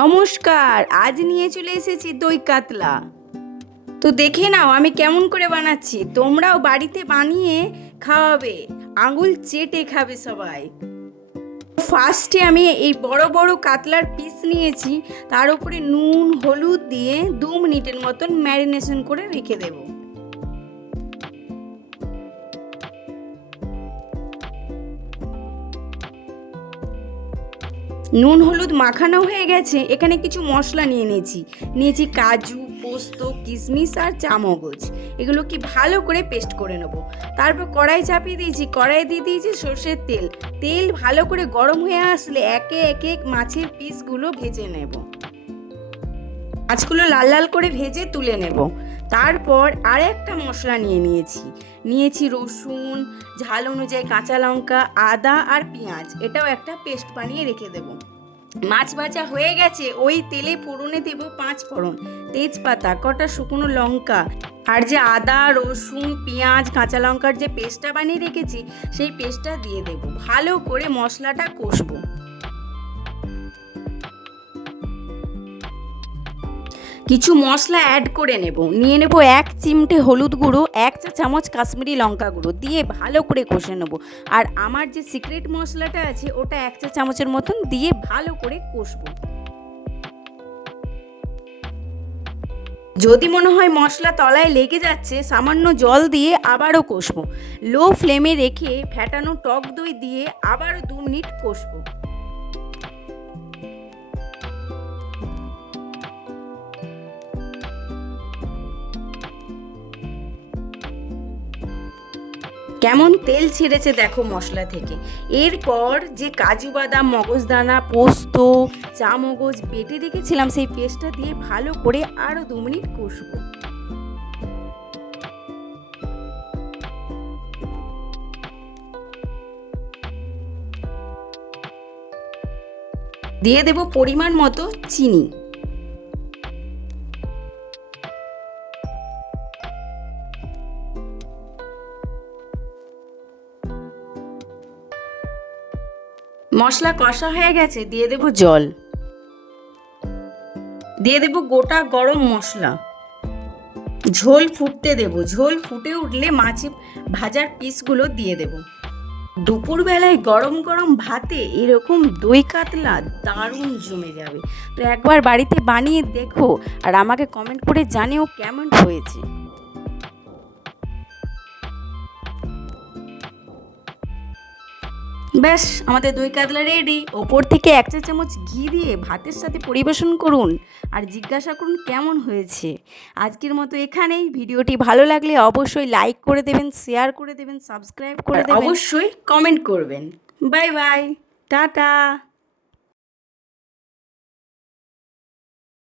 নমস্কার, আজ নিয়ে চলে এসেছি দই কাতলা। তো দেখে নাও আমি কেমন করে বানাচ্ছি, তোমরাও বাড়িতে বানিয়ে খাওয়াবে, আঙুল চেটে খাবে সবাই। ফার্স্টে আমি এই বড় বড় কাতলার পিস নিয়েছি, তার উপরে নুন হলুদ দিয়ে 2 মিনিটের মতন ম্যারিনেশন করে রেখে দেবো। নুন হলুদ মাখানো হয়ে গেছে। এখানে কিছু মশলা নিয়েছি কাজু, পোস্ত, কিশমিশ আর চামগজ। এগুলো কি ভালো করে পেস্ট করে নেব। তারপর কড়াই চাপিয়ে দিয়েছি, কড়াই দিয়ে দিয়েছি সর্ষের তেল। তেল ভালো করে গরম হয়ে আসলে একে একে মাছের পিসগুলো ভেজে নেব। মাছগুলো লাল লাল করে ভেজে তুলে নেব। তারপর আরেকটা মশলা নিয়েছি রসুন, ঝাল অনুযায়ী কাঁচা লঙ্কা, আদা আর পেঁয়াজ। এটাও একটা পেস্ট বানিয়ে রেখে দেব। মাছ ভাজা হয়ে গেছে, ওই তেলে ফোড়নে দেব 5 ফোড়ন, তেজপাতা, কটা শুকনো লঙ্কা আর যে আদা রসুন পেঁয়াজ কাঁচা লঙ্কার যে পেস্টটা বানিয়ে রেখেছি সেই পেস্টটা দিয়ে দেব। ভালো করে মশলাটা কষবো। কিছু মশলা অ্যাড করে নিয়ে নেব 1 চিমটে হলুদ গুঁড়ো, 1 চা চামচ কাশ্মীরি লঙ্কা গুঁড়ো দিয়ে ভালো করে কষে নেব। আর আমার যে সিক্রেট মশলাটা আছে ওটা 1 চা চামচের মতন দিয়ে ভালো করে কষবো। যদি মনে হয় মশলা তলায় লেগে যাচ্ছে, সামান্য জল দিয়ে আবারও কষবো। লো ফ্লেমে রেখে ফ্যাটানো টক দই দিয়ে আবারও 2 মিনিট কষবো। কেমন তেল ছেড়েছে দেখো মশলা থেকে। এরপর যে কাজু বাদাম, মগজদানা, পোস্ত, চামগজ বেটে রেখেছিলাম সেই পেস্টটা দিয়ে ভালো করে আরও 2 মিনিট কষবো। দিয়ে দেব পরিমাণ মতো চিনি। মশলা কষা হয়ে গেছে, দিয়ে দেব জল, দিয়ে দেব গোটা গরম মশলা। ঝোল ফুটতে দেব। ঝোল ফুটে উঠলে মাছে ভাজার পিসগুলো দিয়ে দেব। দুপুরবেলায় গরম গরম ভাতে এরকম দই কাতলা দারুণ জমে যাবে। তো একবার বাড়িতে বানিয়ে দেখো আর আমাকে কমেন্ট করে জানিও কেমন হয়েছে। ব্যাস, আমাদের দই কাতলা রেডি। ওপর থেকে 1 চা চামচ ঘি দিয়ে ভাতের সাথে পরিবেশন করুন আর জিজ্ঞাসা করুন কেমন হয়েছে। আজকের মতো এখানেই। ভিডিওটি ভালো লাগলে অবশ্যই লাইক করে দেবেন, শেয়ার করে দেবেন, সাবস্ক্রাইব করে দেবেন, অবশ্যই কমেন্ট করবেন। Bye bye, tata.